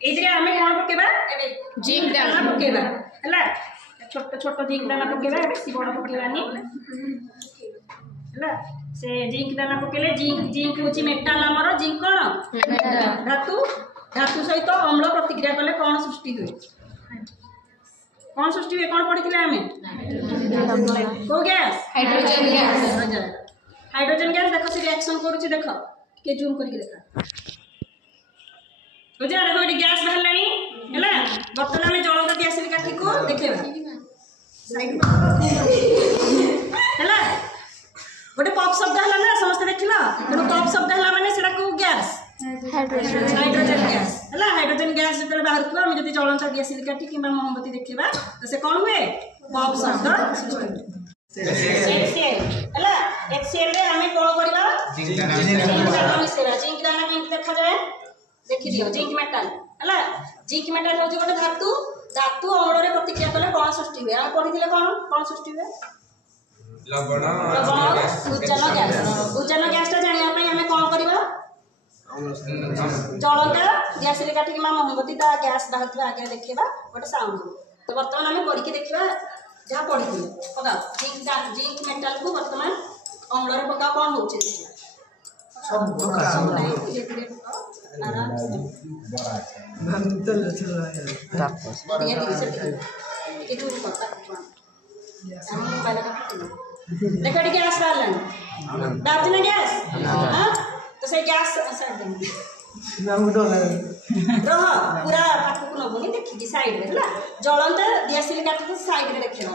एजरे आमे कोन पकेबा जिंक दाना पकेबा हला छोट छोट जिंक दाना पकेबा बेसी बड़ पकेबानी हला से जिंक दाना पकेले जिंक होची मेटाल हमर जिंक कोन धातु धातु सहित अम्ल प्रतिक्रिया कले कोन सृष्टि हुए कोन पढ़िथिले आमे को गैस हाइड्रोजन गैस देखो से रिएक्शन करूची देखो के जूम करके देखा बुझा देखो ये गैस बाहरलानी हैला बर्तमान में जल गति आसिल काठी को देखेबा साइड में हैला गोटे पॉप शब्द हला ना समस्त देखिला तो पॉप शब्द हला माने सेटा को गैस हाइड्रोजन गैस हैला हाइड्रोजन गैस जते बाहर को हम जति जलन गैस आसिल काठी किबा मोमबत्ती देखिबा तो से कोन हुए पॉप शब्द HCl हैला HCl रे हमें कोन करबा जिंक दाना मिसेबा जिंक दाना केमति देखा जाए देखि दियो जिंक मेटल हैला जिंक मेटल होची गोटे धातु धातु अम्ल रे प्रतिक्रिया कले कोन सृष्टि हुए हम पढिथिले कोन सृष्टि हुए लवण उज्जन गैस ता जानिया पई हमें कोन करबा जलता गैस रे काटी मा मोमबत्ती ता गैस बाहरथबा आगे देखिबा गोटे साउंड तो वर्तमान हमें पढि के देखिबा जहाँ पढ़ी पका जिंक मेटल को वर्तमान अम्ल रे पका कौन होचे सब नहीं धीरे धीरे पका आराम से बढ़िया दिखे से ये जो पता हम मोबाइल का देखो ये गैस डालन डालते ना गैस हां तो से गैस साइड देंगे रह पूरा पाठ को नबुनी देखि साइड रे हला जलंत दियासिल काट को साइड रे देखियो